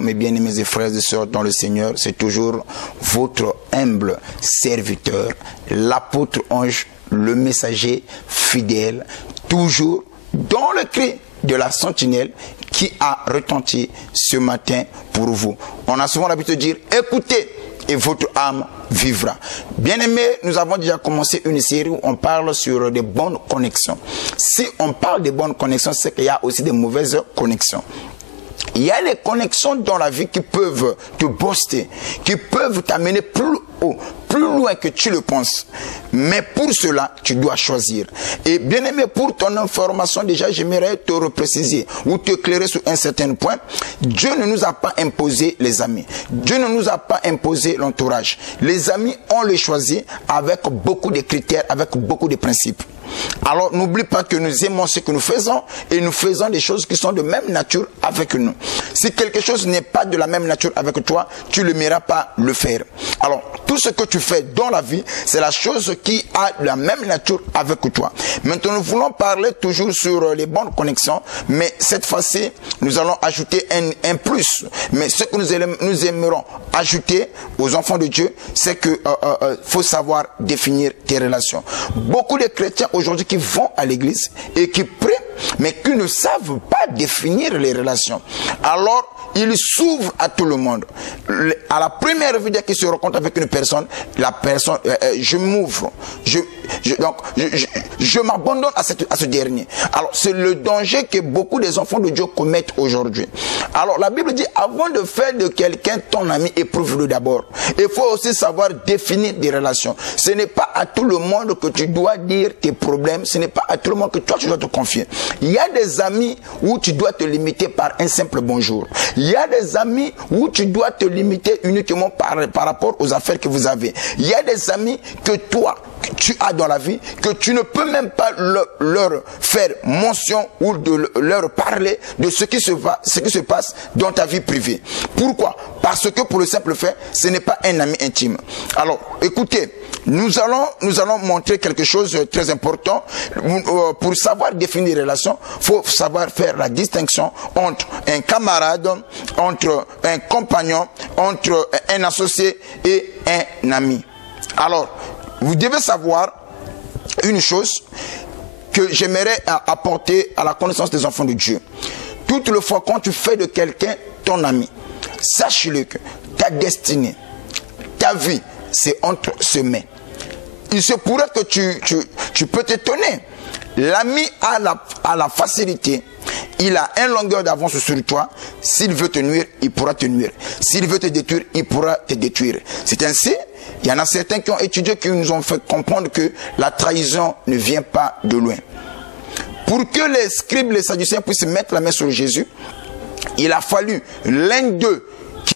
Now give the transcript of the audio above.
Mes bien-aimés et frères et sœurs dans le Seigneur, c'est toujours votre humble serviteur, l'apôtre Ange, le messager fidèle, toujours dans le cri de la sentinelle qui a retenti ce matin pour vous. On a souvent l'habitude de dire, écoutez et votre âme vivra. Bien-aimés, nous avons déjà commencé une série où on parle sur des bonnes connexions. Si on parle des bonnes connexions, c'est qu'il y a aussi des mauvaises connexions. Il y a les connexions dans la vie qui peuvent te booster, qui peuvent t'amener plus haut, plus loin que tu le penses. Mais pour cela, tu dois choisir. Et bien aimé, pour ton information, déjà, j'aimerais te repréciser ou te éclairer sur un certain point. Dieu ne nous a pas imposé les amis. Dieu ne nous a pas imposé l'entourage. Les amis, on les choisit avec beaucoup de critères, avec beaucoup de principes. Alors n'oublie pas que nous aimons ce que nous faisons et nous faisons des choses qui sont de même nature avec nous. Si quelque chose n'est pas de la même nature avec toi, tu ne l'aimeras pas le faire. Alors tout ce que tu fais dans la vie, c'est la chose qui a la même nature avec toi. Maintenant nous voulons parler toujours sur les bonnes connexions, mais cette fois-ci nous allons ajouter un plus. Mais ce que nous aimerons ajouter aux enfants de Dieu, c'est que faut savoir définir tes relations. Beaucoup de chrétiens aujourd'hui qui vont à l'église et qui prient, mais qui ne savent pas définir les relations. Alors, ils s'ouvrent à tout le monde. À la première vidéo qu'ils se rencontrent avec une personne, la personne, je m'ouvre. Je m'abandonne à ce dernier. Alors, c'est le danger que beaucoup des enfants de Dieu commettent aujourd'hui. Alors, la Bible dit, avant de faire de quelqu'un ton ami, éprouve-le d'abord. Il faut aussi savoir définir des relations. Ce n'est pas à tout le monde que tu dois dire tes problèmes. Ce n'est pas à tout le monde que toi, tu dois te confier. Il y a des amis où tu dois te limiter par un simple bonjour. Il y a des amis où tu dois te limiter uniquement par rapport aux affaires que vous avez. Il y a des amis que toi, tu as dans la vie, que tu ne peux même pas leur faire mention ou de leur parler de ce qui se passe dans ta vie privée. Pourquoi? Parce que pour le simple fait, ce n'est pas un ami intime. Alors, écoutez, nous allons montrer quelque chose de très important. Pour savoir définir les relations, il faut savoir faire la distinction entre un camarade, entre un compagnon, entre un associé et un ami. Alors, vous devez savoir une chose que j'aimerais apporter à la connaissance des enfants de Dieu. Toutes les fois quand tu fais de quelqu'un ton ami, sache-le que ta destinée, ta vie, c'est entre ses mains. Il se pourrait que tu peux t'étonner. L'ami a la facilité. Il a une longueur d'avance sur toi. S'il veut te nuire, il pourra te nuire. S'il veut te détruire, il pourra te détruire. C'est ainsi. Il y en a certains qui ont étudié, qui nous ont fait comprendre que la trahison ne vient pas de loin. Pour que les scribes, les sadducéens puissent mettre la main sur Jésus, il a fallu l'un d'eux qui...